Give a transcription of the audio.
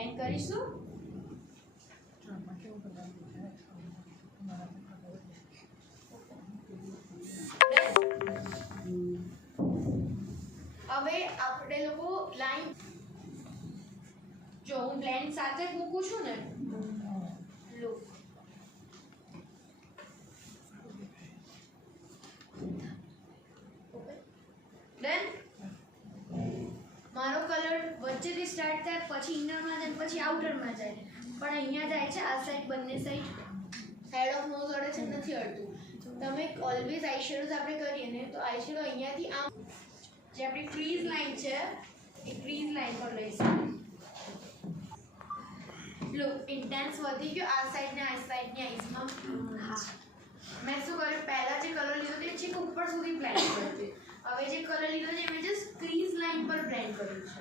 Blend કરીશું. હવે આપણે લોકો લાઈન જો હું બ્લેન્ડ સાથે મૂકું છું ને લો ડન. મારો કલર વચ્ચેથી સ્ટાર્ટ થાય પછી ઇનરમાં જાય પછી આઉટરમાં જાય પણ અહીંયા જાય છે આ સાઈડ બંને સાઈડ હેડ ઓફ નોઝ અડે છે નથી અડતું. તમે ઓલવેઝ આઈ શેડોઝ આપણે કરીએ ને તો આઈ શેડો અહીંયાથી આમ જે આપણી ક્રીઝ લાઈન છે એ ક્રીઝ લાઈન પર લઈશું. લો ઇન્ટેન્સ વધી ગયો આ સાઈડ ને આ સાઈડની આઈસમાં. હા મેં શું કર્યું પહેલાં જે કલર લીધો તે છેક ઉપર સુધી બ્લેન્ડ કર્યો છે. હવે જે કલર લીધો છે મેં જસ્ટ ક્રીઝ લાઈન પર બ્લેન્ડ કર્યું છે.